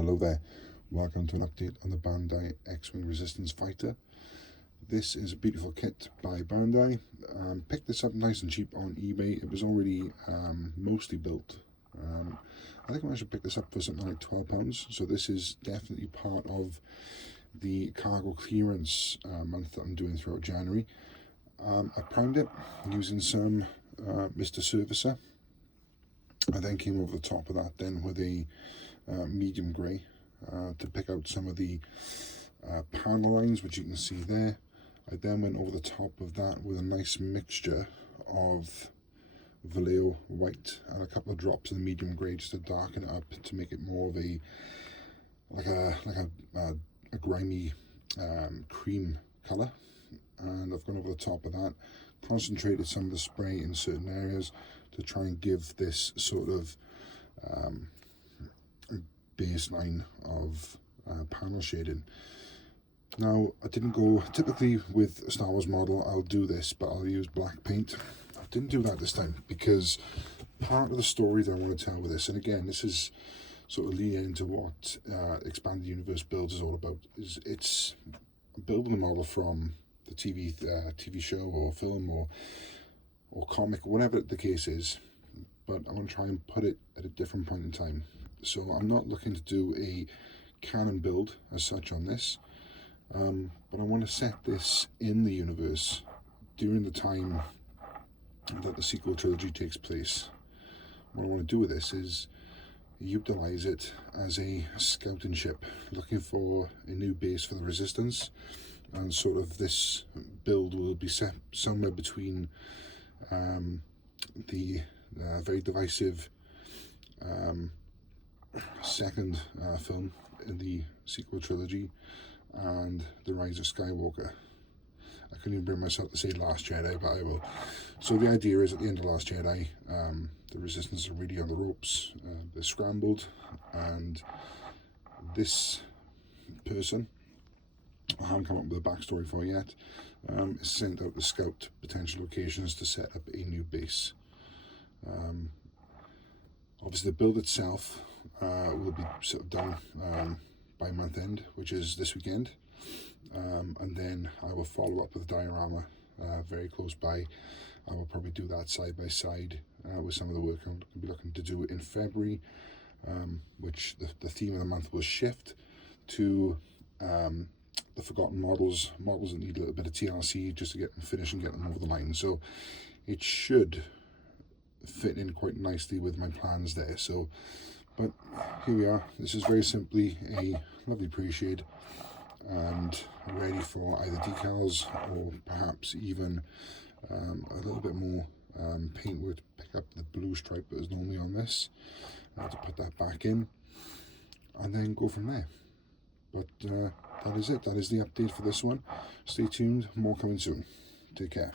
Hello there, welcome to an update on the Bandai X-Wing Resistance Fighter. This is a beautiful kit by Bandai. Picked this up nice and cheap on eBay. It was already mostly built. I think I managed to pick this up for something like £12, so this is definitely part of the cargo clearance month that I'm doing throughout January. I primed it using some Mr. Surfacer. I then came over the top of that then with a medium grey to pick out some of the panel lines, which you can see there. I then went over the top of that with a nice mixture of Vallejo white and a couple of drops of the medium grey just to darken it up to make it more of a grimy cream colour. And I've gone over the top of that, concentrated some of the spray in certain areas to try and give this sort of baseline of panel shading. Now, I didn't go, typically with a Star Wars model I'll do this, but I'll use black paint. I didn't do that this time because part of the story that I want to tell with this, and again this is sort of leading into what Expanded Universe Builds is all about, is it's building a model from the TV show or film or comic, whatever the case is, but I want to try and put it at a different point in time. So I'm not looking to do a canon build as such on this, but I want to set this in the universe during the time that the sequel trilogy takes place. What I want to do with this is utilize it as a scouting ship, looking for a new base for the Resistance, and sort of this build will be set somewhere between the very divisive second film in the sequel trilogy and The Rise of Skywalker. I couldn't even bring myself to say Last Jedi, but I will. So the idea is at the end of Last Jedi, the Resistance are really on the ropes. They're scrambled, and this person, I haven't come up with a backstory for yet, is sent out to scout potential locations to set up a new base. Obviously the build itself will be sort of done by month end, which is this weekend, and then I will follow up with a diorama very close by. I will probably do that side by side with some of the work I'm going to be looking to do in February, which the theme of the month will shift to the forgotten models that need a little bit of TLC just to get them finished and get them over the line. So it should fit in quite nicely with my plans there. So, but here we are. This is very simply a lovely pre-shade and ready for either decals or perhaps even a little bit more paint work to pick up the blue stripe that is normally on this, to put that back in and then go from there. But that is it. That is the update for this one. Stay tuned, more coming soon. Take care.